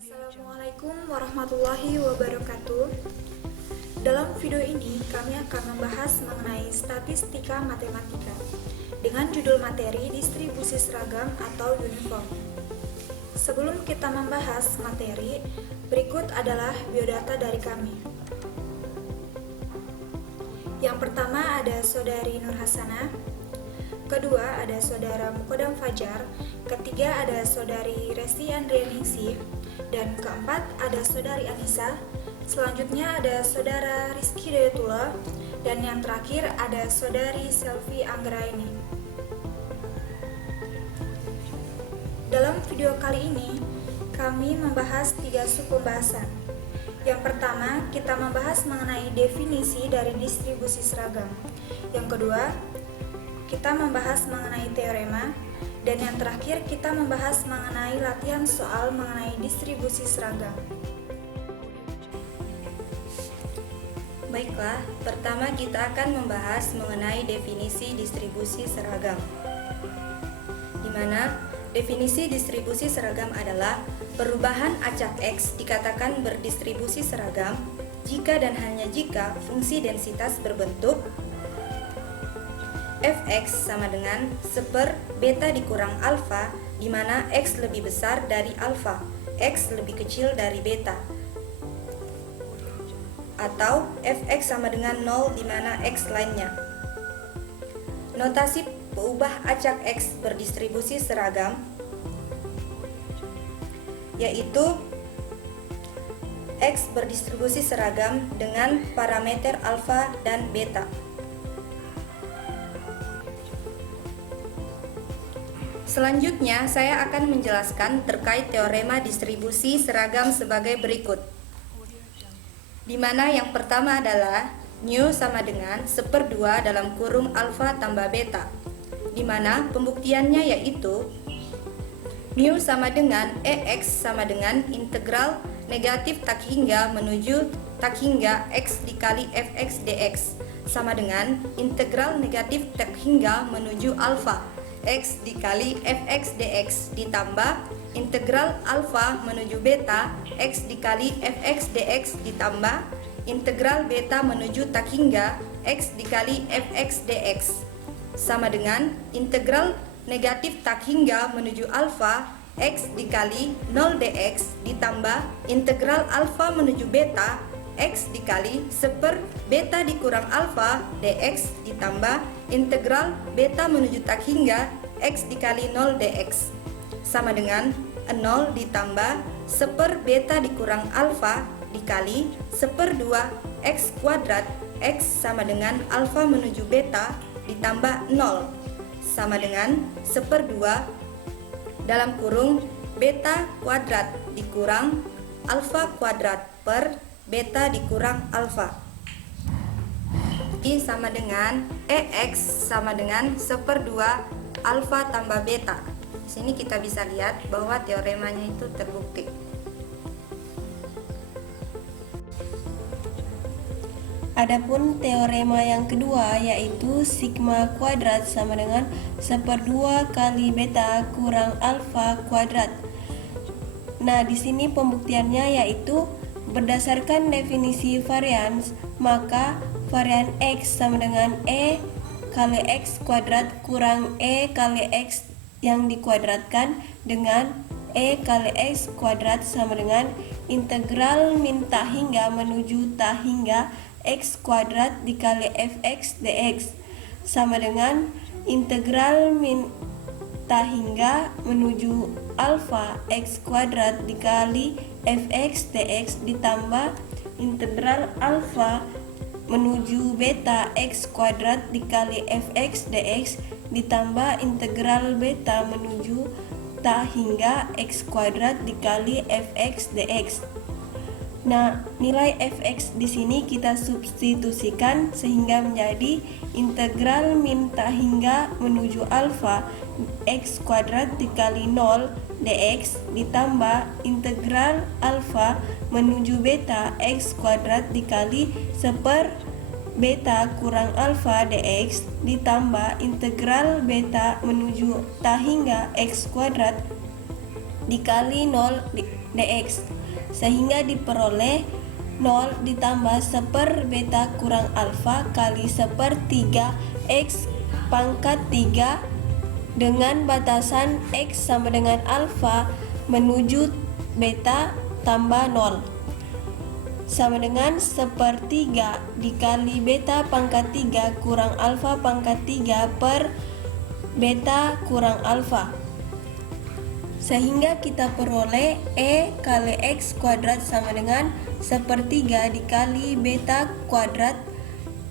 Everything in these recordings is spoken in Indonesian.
Assalamualaikum warahmatullahi wabarakatuh. Dalam video ini kami akan membahas mengenai statistika matematika dengan judul materi distribusi seragam atau uniform. Sebelum kita membahas materi, berikut adalah biodata dari kami. Yang pertama ada Saudari Nur Hasanah, kedua ada Saudara Mukodam Fajar, ketiga ada Saudari Resti Andrianingsih, dan keempat ada Saudari Anissa. Selanjutnya ada Saudara Rizky Dayatullah, dan yang terakhir ada Saudari Selvi Anggraini. Dalam video kali ini kami membahas 3 subpembahasan. Yang pertama, kita membahas mengenai definisi dari distribusi seragam. Yang kedua, kita membahas mengenai teorema. Dan yang terakhir, kita membahas mengenai latihan soal mengenai distribusi seragam. Baiklah, pertama kita akan membahas mengenai definisi distribusi seragam. Di mana definisi distribusi seragam adalah perubahan acak X dikatakan berdistribusi seragam jika dan hanya jika fungsi densitas berbentuk Fx sama dengan seper beta dikurang alfa, di mana X lebih besar dari alfa, X lebih kecil dari beta. Atau Fx sama dengan 0, di mana X lainnya. Notasi peubah acak X berdistribusi seragam yaitu X berdistribusi seragam dengan parameter alfa dan beta. Selanjutnya, saya akan menjelaskan terkait teorema distribusi seragam sebagai berikut. Di mana yang pertama adalah mu sama dengan 1/2 dalam kurung alfa tambah beta. Di mana pembuktiannya yaitu mu sama dengan EX sama dengan integral negatif tak hingga menuju tak hingga X dikali Fx dx sama dengan integral negatif tak hingga menuju alfa X dikali Fx dx ditambah integral alfa menuju beta X dikali Fx dx ditambah integral beta menuju tak hingga X dikali Fx dx sama dengan integral negatif tak hingga menuju alfa X dikali 0 dx ditambah integral alfa menuju beta X dikali seper beta dikurang alfa dx ditambah integral beta menuju tak hingga X dikali 0 dx sama dengan 0 ditambah seper beta dikurang alfa dikali 1/2 X kuadrat X sama dengan alfa menuju beta ditambah 0 sama dengan 1/2 dalam kurung beta kuadrat dikurang alfa kuadrat per beta dikurang alfa. I sama dengan EX sama dengan 1/2 alfa tambah beta. Di sini kita bisa lihat bahwa teoremanya itu terbukti. Adapun teorema yang kedua yaitu sigma kuadrat sama dengan 1/2 kali beta kurang alfa kuadrat. Nah, di sini pembuktiannya yaitu berdasarkan definisi varians, maka varian X sama dengan E kali X kuadrat kurang E kali X yang dikuadratkan dengan E kali X kuadrat sama dengan integral min tak hingga menuju tak hingga X kuadrat dikali Fx dx sama dengan integral min tak hingga menuju alfa X kuadrat dikali Fx dx ditambah integral alfa menuju beta X kuadrat dikali Fx dx ditambah integral beta menuju tak hingga X kuadrat dikali Fx dx. Nah, nilai Fx di sini kita substitusikan sehingga menjadi integral min tak hingga menuju alfa X kuadrat dikali 0 dx ditambah integral alfa menuju beta X kuadrat dikali seper beta kurang alfa dx ditambah integral beta menuju tak hingga X kuadrat dikali 0 dx, sehingga diperoleh 0 ditambah 1 beta kurang alfa kali 1/3 x pangkat 3 dengan batasan x sama dengan alfa menuju beta tambah 0 sama dengan 1/3 dikali beta pangkat 3 kurang alfa pangkat 3 per beta kurang alfa, sehingga kita peroleh E kali X kuadrat sama dengan 1/3 dikali beta kuadrat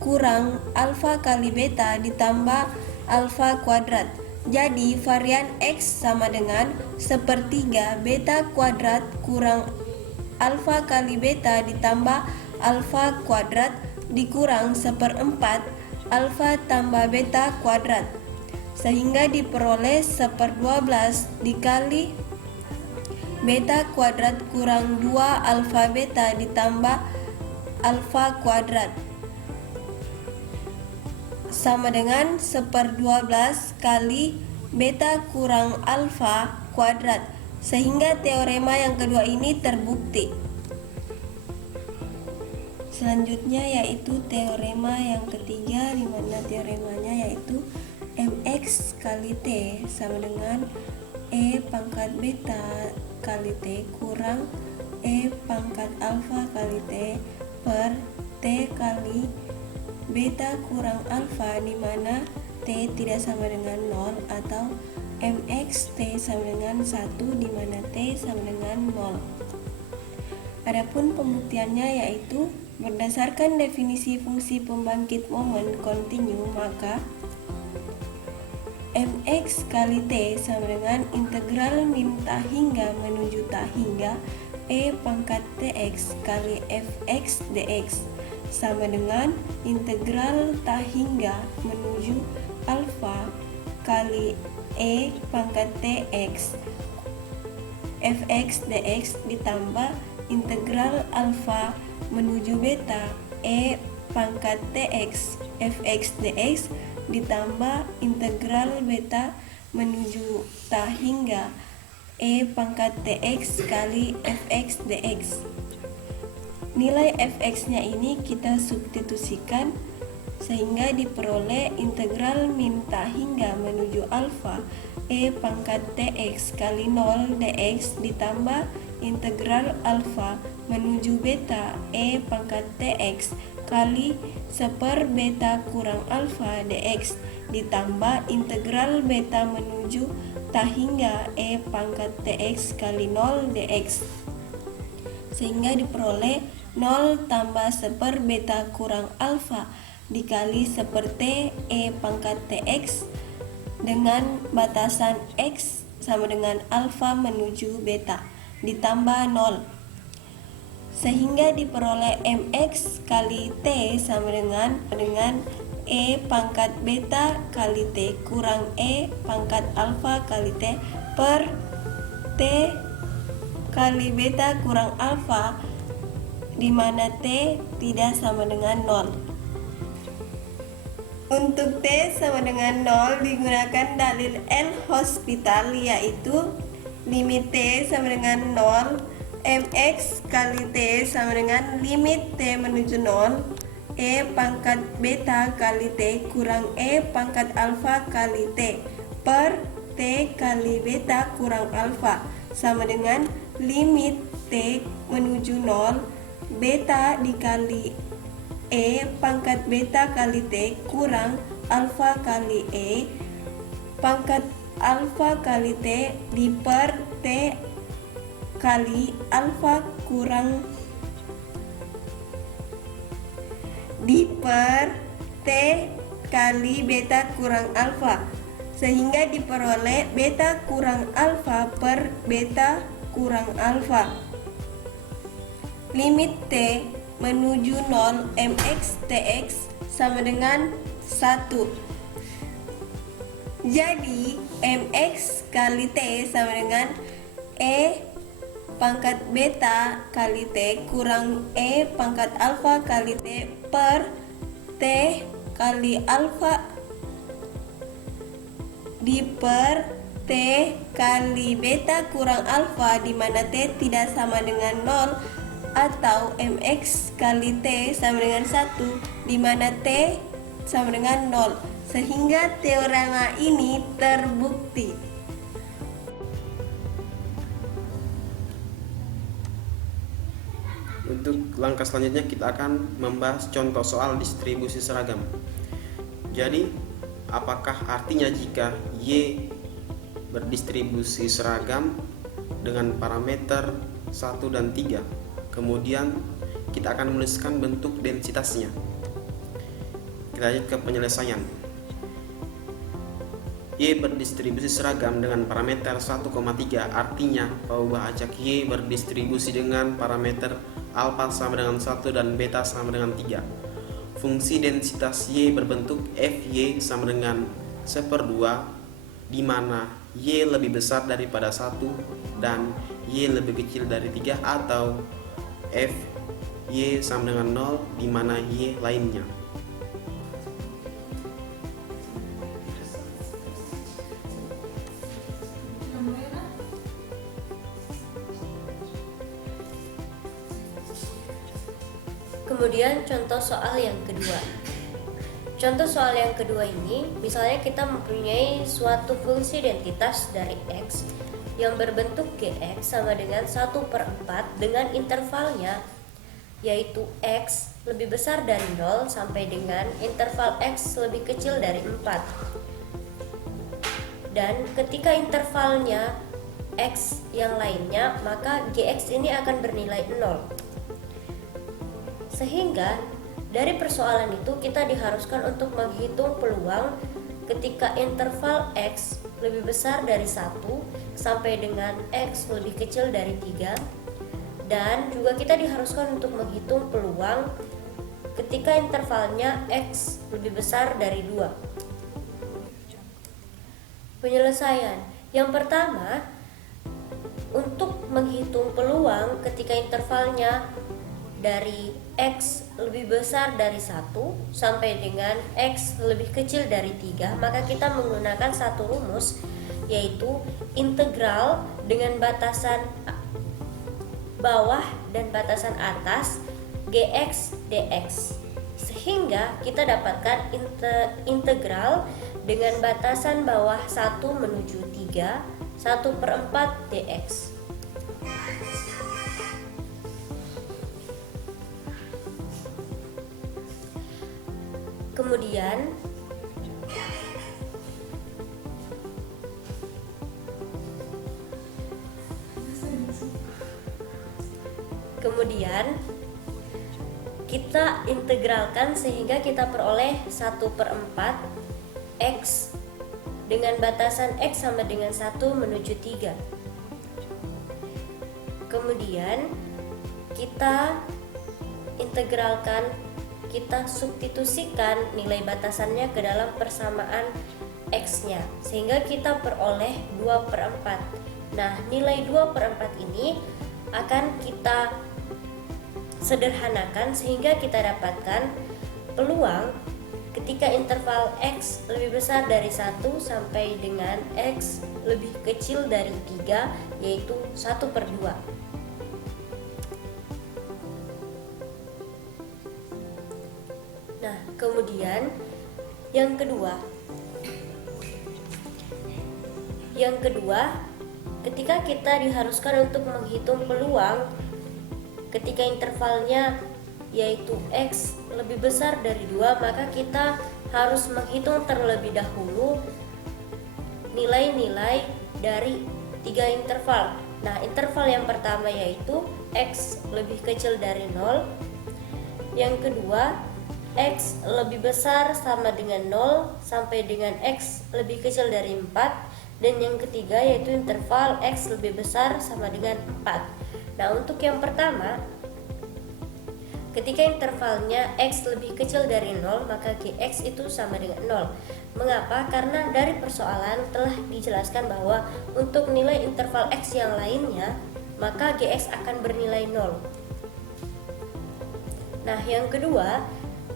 kurang alfa kali beta ditambah alfa kuadrat. Jadi varian X sama dengan 1/3 beta kuadrat kurang alfa kali beta ditambah alfa kuadrat dikurang 1/4 alfa tambah beta kuadrat, sehingga diperoleh 1/12 dikali beta kuadrat kurang 2 alfa beta ditambah alfa kuadrat sama dengan 1/12 kali beta kurang alfa kuadrat, sehingga teorema yang kedua ini terbukti. Selanjutnya yaitu teorema yang ketiga, di mana teoremanya yaitu mx kali t sama dengan e pangkat beta kali t kurang e pangkat alfa kali t per t kali beta kurang alfa, di mana t tidak sama dengan 0, atau mx t sama dengan 1, di mana t sama dengan 0. Adapun pembuktiannya yaitu berdasarkan definisi fungsi pembangkit momen kontinu, maka mx kali t sama dengan integral min ta hingga menuju ta hingga e pangkat tx kali fx dx sama dengan integral ta hingga menuju alfa kali e pangkat tx fx dx ditambah integral alfa menuju beta e pangkat tx fx dx ditambah integral beta menuju ta hingga e pangkat tx kali fx dx. Nilai fx-nya ini kita substitusikan sehingga diperoleh integral min ta hingga menuju alfa e pangkat tx kali 0 dx ditambah integral alfa menuju beta e pangkat tx kali 1 beta kurang alfa dx ditambah integral beta menuju ta hingga e pangkat tx kali 0 dx, sehingga diperoleh 0 tambah 1 beta kurang alfa dikali 1 t e pangkat tx dengan batasan x sama dengan alfa menuju beta ditambah 0, sehingga diperoleh mx kali t sama dengan e pangkat beta kali t kurang e pangkat alfa kali t per t kali beta kurang alfa, di mana t tidak sama dengan 0. Untuk t sama dengan 0 digunakan dalil L'Hospital, yaitu limit t sama dengan 0 mx kali t sama dengan limit t menuju 0 e pangkat beta kali t kurang e pangkat alfa kali t per t kali beta kurang alfa sama dengan limit t menuju 0 beta dikali e pangkat beta kali t kurang alfa kali e pangkat alfa kali t di per t kali alfa kurang di per t kali beta kurang alfa, sehingga diperoleh beta kurang alfa per beta kurang alfa. Limit t menuju 0 mx tx sama dengan 1. Jadi mx kali t sama dengan e pangkat beta kali t kurang e pangkat alfa kali t per t kali alfa di per t T kali beta kurang alfa di mana T tidak sama dengan 0, atau MX kali T sama dengan 1 di mana T sama dengan 0, sehingga teorema ini terbukti. Untuk langkah selanjutnya kita akan membahas contoh soal distribusi seragam. Jadi, apakah artinya jika Y berdistribusi seragam dengan parameter 1 dan 3, kemudian kita akan menuliskan bentuk densitasnya. Kita lanjut ke penyelesaian. Y berdistribusi seragam dengan parameter 1,3, artinya bahwa acak Y berdistribusi dengan parameter alfa sama dengan 1 dan beta sama dengan 3. Fungsi densitas Y berbentuk Fy sama dengan 1/2, di mana Y lebih besar daripada 1 dan Y lebih kecil dari 3, atau Fy sama dengan 0 di mana Y lainnya. Kemudian contoh soal yang kedua. Contoh soal yang kedua ini, misalnya kita mempunyai suatu fungsi identitas dari X yang berbentuk Gx sama dengan 1/4 dengan intervalnya, yaitu X lebih besar dari 0 sampai dengan interval X lebih kecil dari 4. Dan ketika intervalnya X yang lainnya, maka Gx ini akan bernilai 0. Sehingga dari persoalan itu kita diharuskan untuk menghitung peluang ketika interval X lebih besar dari 1 sampai dengan X lebih kecil dari 3, dan juga kita diharuskan untuk menghitung peluang ketika intervalnya X lebih besar dari 2. Penyelesaian yang pertama, untuk menghitung peluang ketika intervalnya dari X lebih besar dari 1 sampai dengan X lebih kecil dari 3, maka kita menggunakan satu rumus, yaitu integral dengan batasan bawah dan batasan atas Gx dx, sehingga kita dapatkan integral dengan batasan bawah 1 menuju 3 1/4 dx. Kemudian kita integralkan sehingga kita peroleh 1/4 X dengan batasan X sama dengan 1 menuju 3. Kemudian kita integralkan, kita substitusikan nilai batasannya ke dalam persamaan X-nya, sehingga kita peroleh 2/4. Nah, nilai 2/4 ini akan kita sederhanakan sehingga kita dapatkan peluang ketika interval X lebih besar dari 1 sampai dengan X lebih kecil dari 3, yaitu 1/2. Nah, kemudian yang kedua, ketika kita diharuskan untuk menghitung peluang ketika intervalnya yaitu X lebih besar dari 2, maka kita harus menghitung terlebih dahulu nilai-nilai dari 3 interval. Nah, interval yang pertama yaitu X lebih kecil dari 0, yang kedua X lebih besar sama dengan 0 sampai dengan X lebih kecil dari 4, dan yang ketiga yaitu interval X lebih besar sama dengan 4. Nah, untuk yang pertama, ketika intervalnya X lebih kecil dari 0, maka Gx itu sama dengan 0. Mengapa? Karena dari persoalan telah dijelaskan bahwa untuk nilai interval X yang lainnya, maka Gx akan bernilai 0. Nah, yang kedua,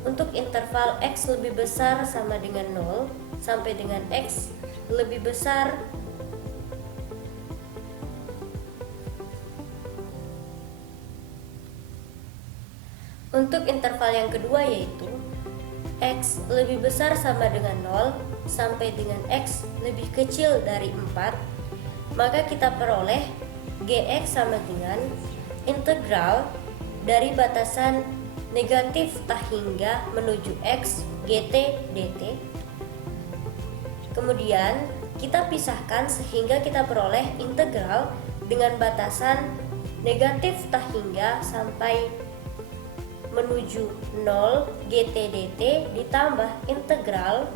untuk interval X lebih besar sama dengan 0 sampai dengan X lebih besar Untuk interval yang kedua yaitu X lebih besar sama dengan 0 sampai dengan X lebih kecil dari 4, maka kita peroleh Gx sama dengan integral dari batasan negatif tak hingga menuju X gt dt. Kemudian kita pisahkan sehingga kita peroleh integral dengan batasan negatif tak hingga sampai menuju 0 gt dt ditambah integral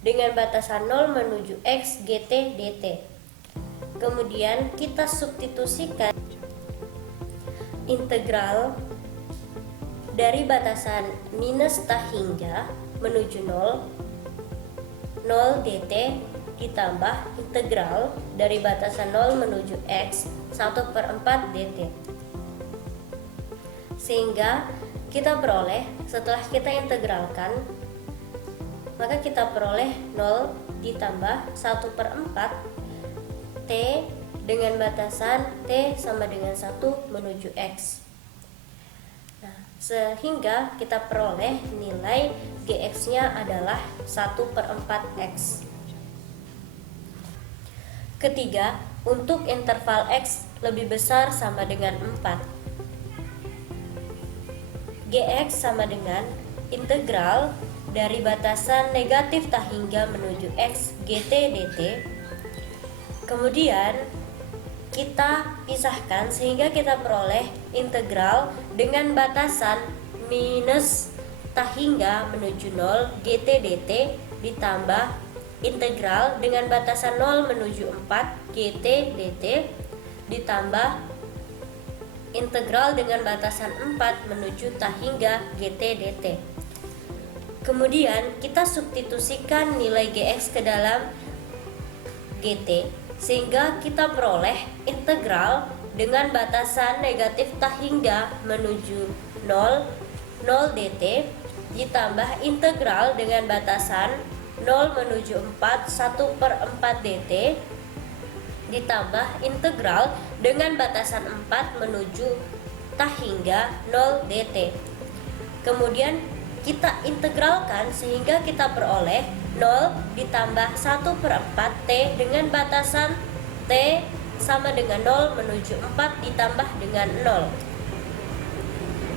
dengan batasan 0 menuju X gt dt. Kemudian kita substitusikan integral dari batasan minus tak hingga menuju 0 dt ditambah integral dari batasan 0 menuju X 1/4 dt. Sehingga kita peroleh, setelah kita integralkan, maka kita peroleh 0 ditambah 1/4 T dengan batasan T sama dengan 1 menuju X. Nah, sehingga kita peroleh nilai Gx-nya adalah 1/4 X. Ketiga, untuk interval X lebih besar sama dengan 4. Gx sama dengan integral dari batasan negatif tak hingga menuju X gt dt. Kemudian kita pisahkan sehingga kita peroleh integral dengan batasan minus tak hingga menuju 0 gt dt ditambah integral dengan batasan 0 menuju 4 gt dt ditambah integral dengan batasan 4 menuju tak hingga gt dt. Kemudian kita substitusikan nilai Gx ke dalam gt sehingga kita peroleh integral dengan batasan negatif tak hingga menuju 0 dt ditambah integral dengan batasan 0 menuju 4 1/4 dt ditambah integral dengan batasan 4 menuju tak hingga 0 dt. Kemudian kita integralkan sehingga kita peroleh 0 ditambah 1/4 T dengan batasan T sama dengan 0 menuju 4 ditambah dengan 0.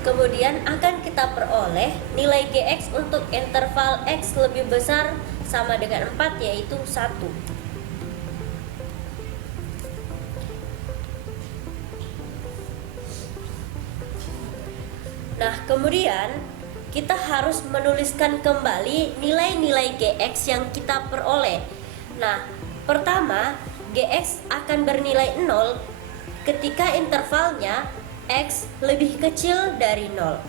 Kemudian akan kita peroleh nilai Gx untuk interval X lebih besar sama dengan 4 yaitu 1. Nah, kemudian kita harus menuliskan kembali nilai-nilai Gx yang kita peroleh. Nah, pertama, Gx akan bernilai 0 ketika intervalnya X lebih kecil dari 0.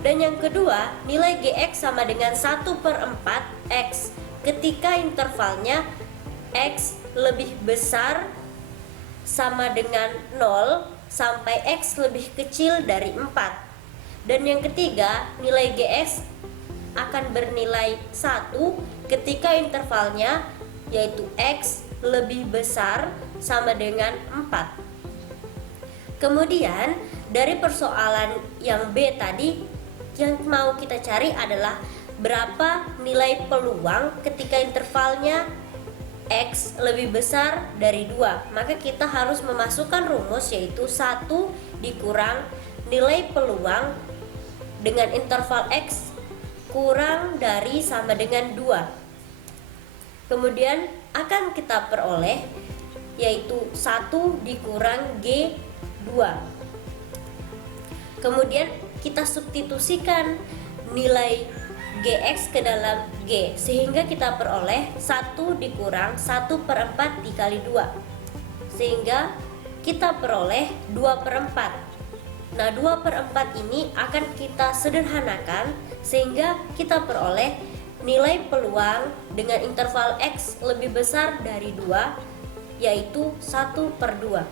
Dan yang kedua, nilai Gx sama dengan 1/4 X ketika intervalnya X lebih besar sama dengan 0 sampai X lebih kecil dari 4. Dan yang ketiga, nilai Gx akan bernilai 1 ketika intervalnya yaitu X lebih besar sama dengan 4. Kemudian dari persoalan yang B tadi, yang mau kita cari adalah berapa nilai peluang ketika intervalnya X lebih besar dari 2. Maka kita harus memasukkan rumus yaitu 1 dikurang nilai peluang dengan interval X kurang dari sama dengan 2. Kemudian akan kita peroleh yaitu 1 dikurang G2. Kemudian kita substitusikan nilai Gx ke dalam G sehingga kita peroleh 1 dikurang 1/4 dikali 2 sehingga kita peroleh 2/4. Nah, 2/4 ini akan kita sederhanakan sehingga kita peroleh nilai peluang dengan interval X lebih besar dari 2 yaitu 1/2.